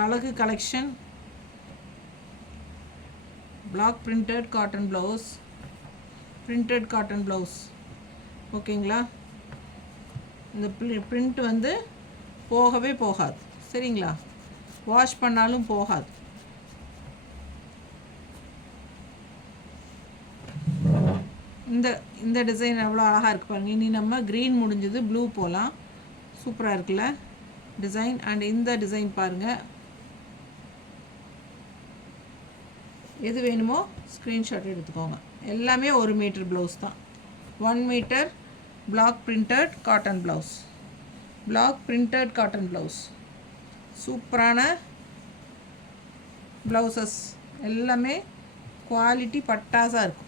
அழகு collection. Block printed cotton blouse, printed cotton blouse, ஓகேங்களா. இந்த பிரிண்ட் வந்து போகவே போகாது, சரிங்களா. வாஷ் பண்ணாலும் போகாது. இந்த டிசைன் எவ்வளோ அழகாக இருக்குது பாருங்கள். இனி நம்ம க்ரீன் முடிஞ்சது, ப்ளூ போகலாம். சூப்பராக இருக்குல்ல டிசைன். அண்ட் இந்த டிசைன் பாருங்கள். எது வேணுமோ ஸ்க்ரீன்ஷாட் எடுத்துக்கோங்க. எல்லாமே 1 மீட்டர் ப்ளவுஸ் தான். 1 metre block printed cotton blouse, block printed cotton blouse. சூப்பரான ப்ளவுசஸ் எல்லாமே குவாலிட்டி பட்டாசாக இருக்கும்.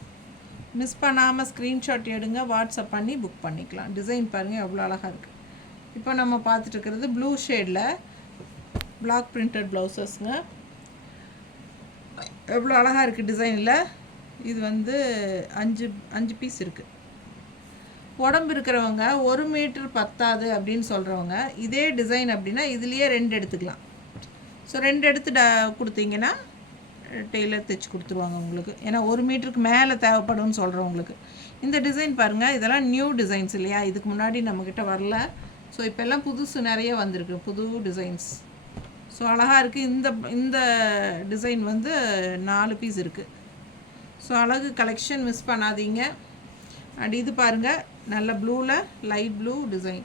மிஸ் பண்ணாமல் ஸ்க்ரீன்ஷாட் எடுங்க, வாட்ஸ்அப் பண்ணி புக் பண்ணிக்கலாம். டிசைன் பாருங்கள் எவ்வளோ அழகாக இருக்குது. இப்போ நம்ம பார்த்துட்டு இருக்கிறது ப்ளூ ஷேடில் பிளாக் பிரிண்டட் ப்ளவுசஸ்ங்க. எவ்வளோ அழகாக இருக்குது டிசைனில். இது வந்து 5 பீஸ் இருக்குது. உடம்பு இருக்கிறவங்க 1 மீட்டர் பத்தாது அப்படின்னு சொல்கிறவங்க இதே டிசைன் அப்படின்னா இதுலேயே 2 எடுத்துக்கலாம். ஸோ 2 எடுத்து கொடுத்தீங்கன்னா டெய்லர் தைச்சி கொடுத்துருவாங்க உங்களுக்கு. ஏன்னா 1 மீட்டருக்கு மேலே தேவைப்படும்னு சொல்கிறவங்களுக்கு. இந்த டிசைன் பாருங்கள், இதெல்லாம் நியூ டிசைன்ஸ் இல்லையா, இதுக்கு முன்னாடி நம்மக்கிட்ட வரல. ஸோ இப்போல்லாம் புதுசு நிறைய வந்திருக்கு, புது டிசைன்ஸ். ஸோ அழகாக இருக்குது. இந்த டிசைன் வந்து 4 பீஸ் இருக்குது. ஸோ அழகு கலெக்ஷன், மிஸ் பண்ணாதீங்க. அண்ட் இது பாருங்கள், நல்ல ப்ளூவில் லைட் ப்ளூ டிசைன்.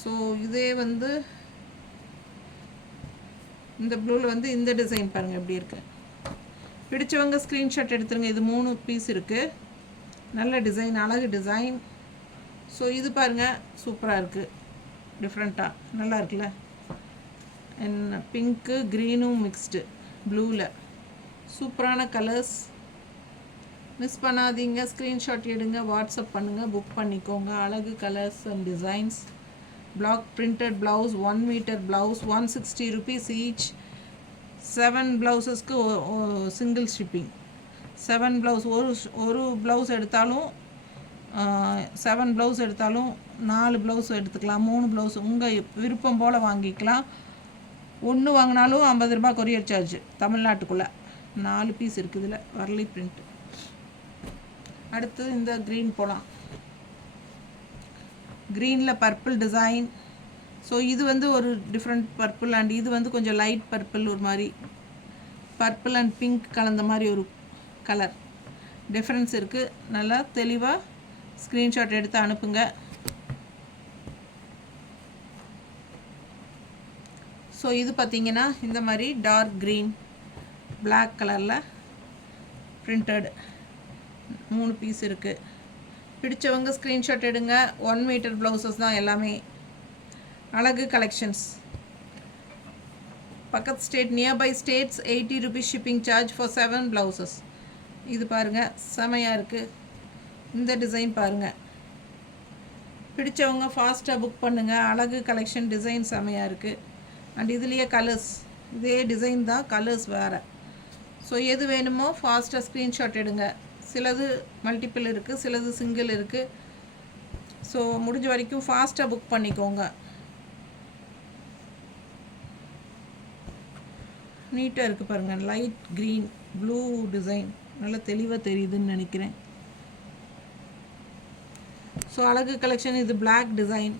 ஸோ இதே வந்து இந்த ப்ளூவில் வந்து இந்த டிசைன் பாருங்கள் எப்படி இருக்குது. பிடிச்சவங்க ஸ்க்ரீன்ஷாட் எடுத்துருங்க. இது 3 பீஸ் இருக்குது. நல்ல டிசைன், அழகு டிசைன். ஸோ இது பாருங்கள் சூப்பராக இருக்குது, டிஃப்ரெண்ட்டாக நல்லா இருக்குல்ல. என்ன பிங்க்கு க்ரீனும் மிக்ஸ்டு ப்ளூவில் சூப்பரான கலர்ஸ். மிஸ் பண்ணாதீங்க, ஸ்க்ரீன்ஷாட் எடுங்க, வாட்ஸ்அப் பண்ணுங்கள், புக் பண்ணிக்கோங்க. அழகு colours and designs. Black printed blouse, 1 metre blouse, 160 rupees each. 7 ப்ளவுசஸ்க்கு சிங்கிள் ஷிப்பிங். 7 ப்ளவுஸ், ஒரு ப்ளவுஸ் எடுத்தாலும் 7 ப்ளவுஸ் எடுத்தாலும் 4 ப்ளவுஸ் எடுத்துக்கலாம், 3 ப்ளவுஸ் உங்கள் விருப்பம் போல் வாங்கிக்கலாம். 1 வாங்கினாலும் 50 ரூபாய் கொரியர் சார்ஜ் தமிழ்நாட்டுக்குள்ளே. 4 பீஸ் இருக்குது இதில் வரலி பிரிண்ட். அடுத்து இந்த க்ரீன் போகலாம். க்ரீனில் பர்பிள் டிசைன். ஸோ இது வந்து ஒரு டிஃப்ரெண்ட் பர்பிள். அண்ட் இது வந்து கொஞ்சம் லைட் பர்பிள், ஒரு மாதிரி பர்பிள் அண்ட் பிங்க் கலந்த மாதிரி ஒரு கலர் டிஃப்ரென்ஸ் இருக்குது. நல்லா தெளிவாக ஸ்க்ரீன்ஷாட் எடுத்து அனுப்புங்க. ஸோ இது பார்த்திங்கன்னா இந்த மாதிரி டார்க் க்ரீன் பிளாக் கலரில் பிரிண்டட் 3 பீஸ் இருக்குது. பிடிச்சவங்க ஸ்க்ரீன்ஷாட் எடுங்க. 1 மீட்டர் ப்ளவுசஸ் தான் எல்லாமே. அழகு கலெக்ஷன்ஸ். பக்கத்து state, nearby states 80 rupees shipping charge for 7 blouses. இது பாருங்கள் செமையாக இருக்குது. இந்த டிசைன் பாருங்கள். பிடிச்சவங்க ஃபாஸ்ட்டாக புக் பண்ணுங்கள். அழகு கலெக்ஷன், டிசைன் செமையாக இருக்குது. அண்ட் இதுலேயே கலர்ஸ், இதே டிசைன் தான், கலர்ஸ் வேறு. ஸோ எது வேணுமோ ஃபாஸ்ட்டாக ஸ்க்ரீன்ஷாட் எடுங்க. சிலது மல்டிபிள் இருக்குது, சிலது சிங்கிள் இருக்குது. ஸோ முடிஞ்ச வரைக்கும் ஃபாஸ்ட்டாக புக் பண்ணிக்கோங்க. நீட்டாக இருக்குது பாருங்கள். லைட் க்ரீன் ப்ளூ டிசைன் நல்லா தெளிவாக தெரியுதுன்னு நினைக்கிறேன். ஸோ அழகு கலெக்ஷன். இது பிளாக் டிசைன்,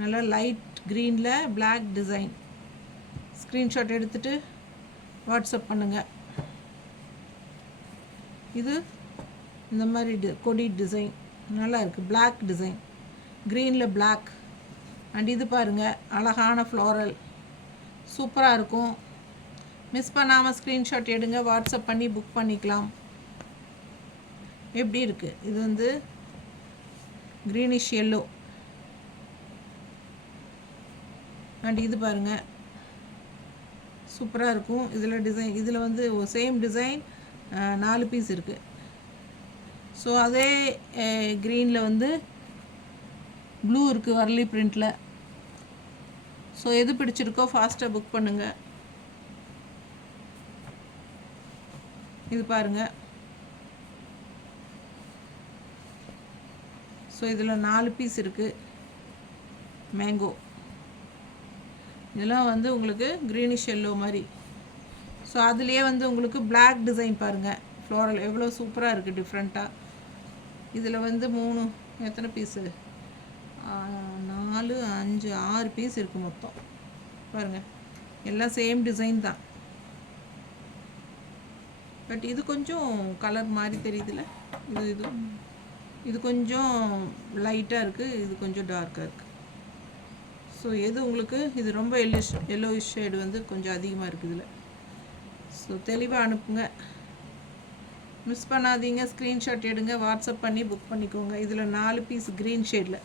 நல்லா லைட் க்ரீனில் பிளாக் டிசைன். ஸ்க்ரீன்ஷாட் எடுத்துகிட்டு வாட்ஸ்அப் பண்ணுங்கள். இது இந்த மாதிரி கொடி டிசைன் நல்லா இருக்குது, பிளாக் டிசைன், க்ரீனில் பிளாக். அண்ட் இது பாருங்கள், அழகான ஃப்ளோரல், சூப்பராக இருக்கும். மிஸ் பண்ணாமல் ஸ்க்ரீன்ஷாட் எடுங்க, வாட்ஸ்அப் பண்ணி புக் பண்ணிக்கலாம். எப்படி இருக்குது இது வந்து க்ரீனிஷ் எல்லோ. அண்ட் இது பாருங்கள், சூப்பராக இருக்கும். இதில் டிசைன், இதில் வந்து சேம் டிசைன் 4 பீஸ் இருக்குது. ஸோ அதே க்ரீனில் வந்து ப்ளூ இருக்குது வரலி பிரிண்டில். ஸோ எது பிடிச்சிருக்கோ ஃபாஸ்ட்டாக புக் பண்ணுங்கள். இது பாருங்கள். ஸோ இதில் 4 பீஸ் இருக்குது. மேங்கோ இதெல்லாம் வந்து உங்களுக்கு க்ரீனிஷ் எல்லோ மாதிரி. ஸோ அதுலேயே வந்து உங்களுக்கு பிளாக் டிசைன் பாருங்கள், ஃப்ளோரல் எவ்வளோ சூப்பராக இருக்குது, டிஃப்ரெண்ட்டாக. இதில் வந்து 3 எத்தனை பீஸு, 4 5 6 பீஸ் இருக்குது மொத்தம். பாருங்கள், எல்லாம் சேம் டிசைன் தான். பட் இது கொஞ்சம் கலர் மாதிரி தெரியுதுல்ல. இது கொஞ்சம் லைட்டாக இருக்குது, இது கொஞ்சம் டார்க்காக இருக்குது. ஸோ எது உங்களுக்கு, இது ரொம்ப எல்லோயிஷ் ஷேடு வந்து கொஞ்சம் அதிகமாக இருக்குது இதில். ஸோ தெளிவாக அனுப்புங்க, மிஸ் பண்ணாதீங்க. ஸ்க்ரீன்ஷாட் எடுங்க, வாட்ஸ்அப் பண்ணி புக் பண்ணிக்கோங்க. இதில் 4 பீஸ் க்ரீன் ஷேடில்,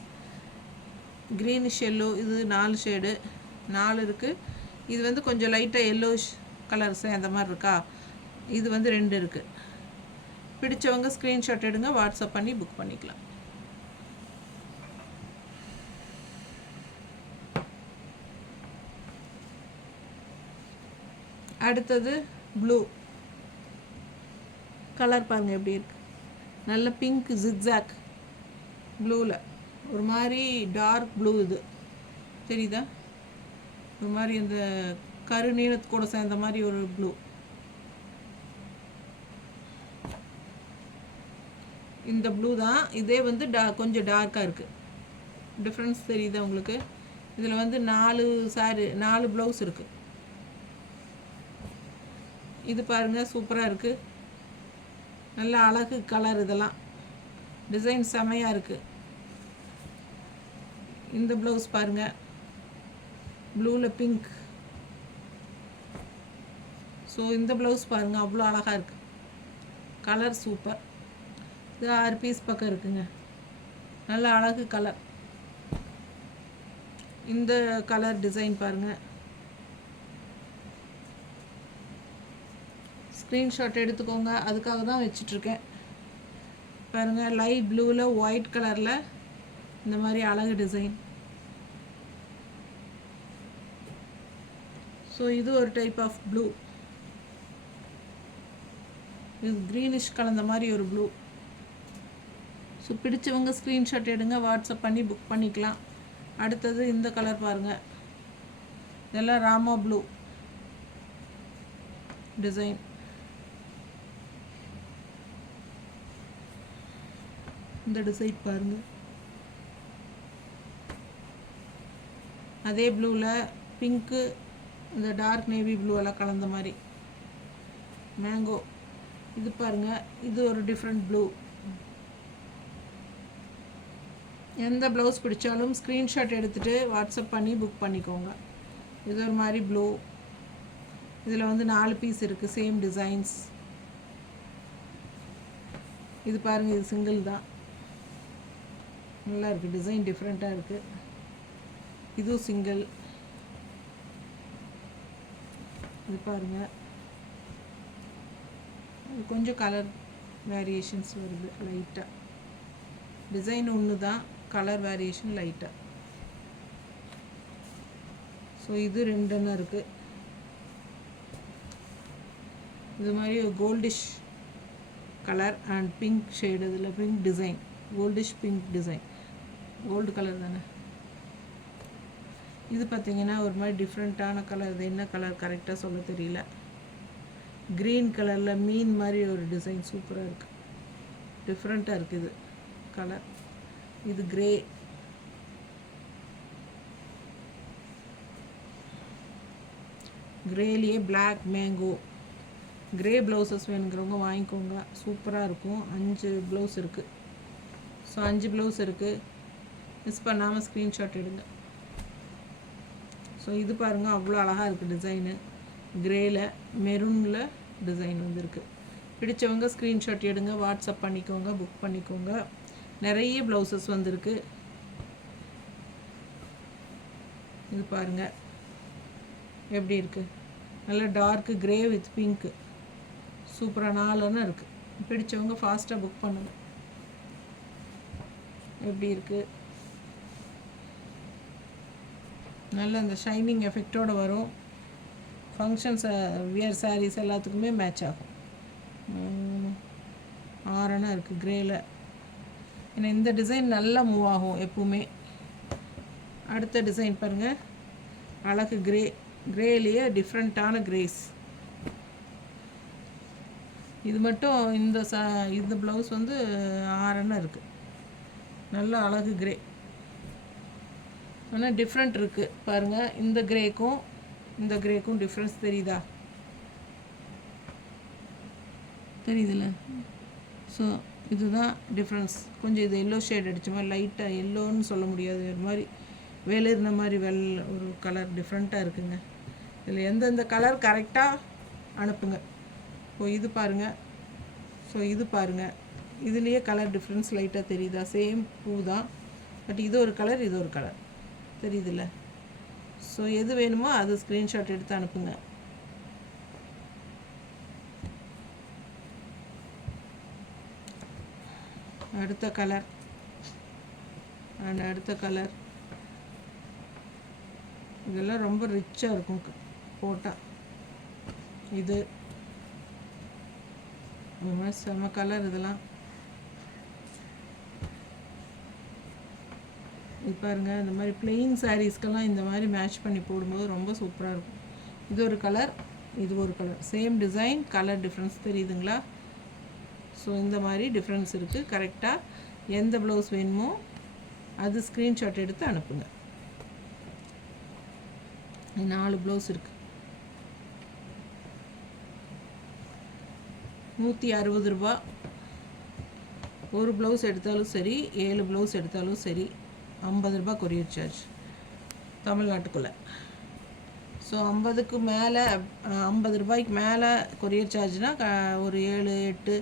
க்ரீனிஷ் எல்லோ, இது 4 ஷேடு 4 இருக்குது. இது வந்து கொஞ்சம் லைட்டாக எல்லோயிஷ் கலர்ஸ் அந்த மாதிரி இருக்கா. இது வந்து 2 இருக்குது. பிடிச்சவங்க ஸ்க்ரீன்ஷாட் எடுங்க, வாட்ஸ்அப் பண்ணி புக் பண்ணிக்கலாம். அடுத்தது ப்ளூ கலர் பாருங்கள் எப்படி இருக்குது, நல்ல பிங்க் ஜிக்ஸாக் ப்ளூவில் ஒரு மாதிரி டார்க் ப்ளூ. இது தெரியுதா, ஒரு மாதிரி இந்த கரு நீளத்து கூட சேர்ந்த மாதிரி ஒரு ப்ளூ. இந்த ப்ளூ தான். இதே வந்து கொஞ்சம் டார்க்காக இருக்குது. டிஃப்ரென்ஸ் தெரியுதா உங்களுக்கு. இதில் வந்து 4 ப்ளவுஸ் இருக்குது. இது பாருங்கள், சூப்பராக இருக்குது, நல்ல அழகு கலர். இதெல்லாம் டிசைன் செமையாக இருக்குது. இந்த ப்ளவுஸ் பாருங்கள், ப்ளூவில் பிங்க். ஸோ இந்த ப்ளவுஸ் பாருங்கள், அவ்வளோ அழகாக இருக்குது, கலர் சூப்பர். இது 6 பீஸ் பக்கம் இருக்குங்க, நல்ல அழகு கலர். இந்த கலர் டிசைன் பாருங்கள். ஸ்க்ரீன்ஷாட் எடுத்துக்கோங்க, அதுக்காக தான் வச்சிட்ருக்கேன். பாருங்கள், லைட் ப்ளூவில் ஒயிட் கலரில் இந்த மாதிரி அழகு டிசைன். ஸோ இது ஒரு டைப் ஆஃப் ப்ளூ. இது க்ரீனிஷ் கலந்த மாதிரி ஒரு ப்ளூ. ஸோ பிடிச்சவங்க ஸ்க்ரீன்ஷாட் எடுங்க, வாட்ஸ்அப் பண்ணி புக் பண்ணிக்கலாம். அடுத்தது இந்த கலர் பாருங்கள், இதெல்லாம் ராமா ப்ளூ டிசைன். இந்த டிசைன் பாருங்கள், அதே ப்ளூவில் பிங்க்கு, இந்த டார்க் நேவி ப்ளூ எல்லாம் கலந்த மாதிரி மேங்கோ. இது பாருங்கள், இது ஒரு டிஃப்ரெண்ட் ப்ளூ. எந்த ப்ளவுஸ் பிடிச்சாலும் ஸ்க்ரீன்ஷாட் எடுத்துகிட்டு வாட்ஸ்அப் பண்ணி புக் பண்ணிக்கோங்க. இது ஒரு மாதிரி ப்ளூ. இதில் வந்து 4 பீஸ் இருக்குது, சேம் டிசைன்ஸ். இது பாருங்கள், இது சிங்கிள் தான், நல்லா இருக்குது, டிசைன் டிஃப்ரெண்ட்டாக இருக்குது. இதுவும் சிங்கிள். இது பாருங்கள், இது கொஞ்சம் கலர் வேரியேஷன்ஸ் வருது லைட்டாக. டிசைன் ஒன்று தான், கலர் வேரியேஷன் லைட்டாக. ஸோ இது 2 இருக்குது. இது மாதிரி goldish colour and pink shade. இதில் pink design, goldish pink design, gold colour தானே. இது பார்த்திங்கன்னா ஒரு மாதிரி டிஃப்ரெண்ட்டான கலர். இது என்ன கலர் கரெக்டாக சொல்ல தெரியல. க்ரீன் கலரில் மீன் மாதிரி ஒரு டிசைன், சூப்பராக இருக்குது, டிஃப்ரெண்ட்டாக இருக்குது கலர். இது கிரே, கிரேலியே பிளாக் மேங்கோ. கிரே ப்ளவுசஸ் வேணுங்கிறவங்க வாங்கிக்கோங்க, சூப்பராக இருக்கும். 5 ப்ளவுஸ் இருக்குது. ஸோ 5 ப்ளவுஸ் இருக்குது, மிஸ் பண்ணாமல் ஸ்க்ரீன்ஷாட் எடுங்க. ஸோ இது பாருங்கள், அவ்வளோ அழகாக இருக்குது டிசைனு. கிரேயில் மெரூனில் டிசைன் வந்துருக்கு. பிடிச்சவங்க ஸ்க்ரீன்ஷாட் எடுங்க, வாட்ஸ்அப் பண்ணிக்கோங்க, புக் பண்ணிக்கோங்க. நிறைய ப்ளவுசஸ் வந்திருக்கு. இது பாருங்கள் எப்படி இருக்குது, நல்ல டார்க்கு கிரே வித் பிங்க்கு, சூப்பராக 4 இருக்குது. பிடிச்சவங்க ஃபாஸ்ட்டாக புக் பண்ணுங்கள். எப்படி இருக்குது, நல்ல அந்த ஷைனிங் எஃபெக்டோடு வரும். ஃபங்க்ஷன்ஸ் வியர் சாரீஸ் எல்லாத்துக்குமே மேட்ச் ஆகும். 6 இருக்குது கிரேயில். ஏன்னா இந்த டிசைன் நல்லா மூவ் ஆகும் எப்பவுமே. அடுத்த டிசைன் பாருங்கள், அழகு கிரே. கிரேலேயே டிஃப்ரெண்ட்டான கிரேஸ். இது மட்டும் இந்த ப்ளவுஸ் வந்து 6 இருக்குது. நல்ல அழகு கிரே, ஆனால் டிஃப்ரெண்ட் இருக்குது பாருங்கள். இந்த கிரேக்கும் டிஃப்ரென்ஸ் தெரியுதா? தெரியுதுல்ல? ஸோ இதுதான் டிஃப்ரென்ஸ். கொஞ்சம் இது எல்லோ ஷேட் அடித்த மாதிரி, லைட்டாக எல்லோன்னு சொல்ல முடியாது, ஒரு மாதிரி வெளிர்ன மாதிரி ஒரு கலர் டிஃப்ரெண்ட்டாக இருக்குங்க. இதில் எந்தெந்த கலர் கரெக்டாக அனுப்புங்க. இது பாருங்கள். ஸோ இது பாருங்கள், இதுலேயே கலர் டிஃப்ரென்ஸ் லைட்டாக தெரியுதா? சேம் பூ தான், பட் இது ஒரு கலர், இது ஒரு கலர், தெரியுதுல்ல? ஸோ எது வேணுமோ அது ஸ்க்ரீன்ஷாட் எடுத்து அனுப்புங்க. அடுத்த கலர் அண்ட் அடுத்த கலர், இதெல்லாம் ரொம்ப ரிச்சாக இருக்கும் போட்டால். இது செம கலர். இதெல்லாம் இது பாருங்கள், இந்த மாதிரி பிளெயின் சாரீஸ்க்கெல்லாம் இந்த மாதிரி மேட்ச் பண்ணி போடும்போது ரொம்ப சூப்பராக இருக்கும். இது ஒரு கலர், இது ஒரு colour, same design, colour difference தெரியுதுங்களா? ஸோ இந்த மாதிரி டிஃப்ரென்ஸ் இருக்குது. கரெக்டாக எந்த ப்ளவுஸ் வேணுமோ அது ஸ்க்ரீன்ஷாட் எடுத்து அனுப்புங்க. 4 ப்ளவுஸ் இருக்குது. 160 ரூபா. ஒரு ப்ளவுஸ் எடுத்தாலும் சரி, 7 ப்ளவுஸ் எடுத்தாலும் சரி, 50 ரூபா கொரியர் சார்ஜ் தமிழ்நாட்டுக்குள்ளே. ஸோ 50க்கு மேலே, 50 ரூபாய்க்கு மேலே கொரியர் சார்ஜ்னால் ஒரு 7, 8,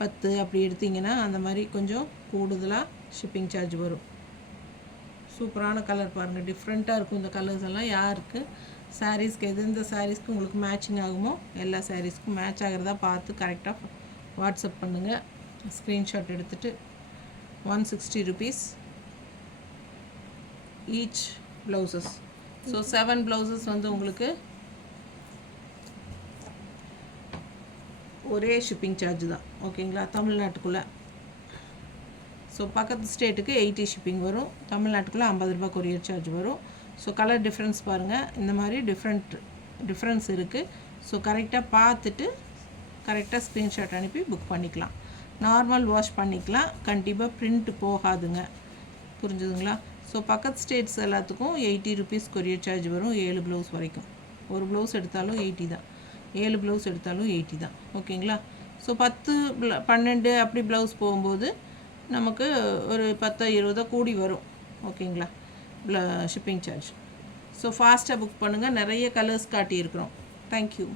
10 அப்படி எடுத்திங்கன்னா அந்த மாதிரி கொஞ்சம் கூடுதலாக ஷிப்பிங் சார்ஜ் வரும். சூப்பரான கலர் பாருங்கள், டிஃப்ரெண்ட்டாக இருக்கும் இந்த கலர்ஸ் எல்லாம். யாருக்கு சாரீஸ்க்கு எந்தெந்த சாரீஸ்க்கு உங்களுக்கு மேட்சிங் ஆகுமோ எல்லா சாரீஸ்க்கும் மேட்ச் ஆகிறதா பார்த்து கரெக்டாக வாட்ஸ்அப் பண்ணுங்கள். ஸ்க்ரீன்ஷாட் எடுத்துகிட்டு 160 rupees each blouses. So 7 blouses வந்து உங்களுக்கு ஒரே ஷிப்பிங் சார்ஜ் தான், ஓகேங்களா? தமிழ்நாட்டுக்குள்ளே. ஸோ பக்கத்து ஸ்டேட்டுக்கு 80 ஷிப்பிங் வரும், தமிழ்நாட்டுக்குள்ளே 50 ரூபா கொரியர் சார்ஜ் வரும். ஸோ கலர் டிஃப்ரென்ஸ் பாருங்கள், இந்த மாதிரி டிஃப்ரென்ஸ் இருக்குது. ஸோ கரெக்டாக பார்த்துட்டு கரெக்டாக ஸ்க்ரீன்ஷாட் அனுப்பி புக் பண்ணிக்கலாம். நார்மல் வாஷ் பண்ணிக்கலாம், கண்டிப்பாக பிரிண்ட் போகாதுங்க, புரிஞ்சுதுங்களா? ஸோ பக்கத்து ஸ்டேட்ஸ் எல்லாத்துக்கும் 80 rupees கொரியர் சார்ஜ் வரும், 7 ப்ளவுஸ் வரைக்கும். ஒரு ப்ளவுஸ் எடுத்தாலும் 80 தான், 7 ப்ளவுஸ் எடுத்தாலும் 80 தான், ஓகேங்களா? ஸோ 10, 12 அப்படி ப்ளவுஸ் போகும்போது நமக்கு ஒரு 10, 20 கூடி வரும், ஓகேங்களா? Shipping charge. ஸோ ஃபாஸ்ட்டாக புக் பண்ணுங்கள். நிறைய கலர்ஸ் காட்டியிருக்கிறோம். தேங்க்யூ.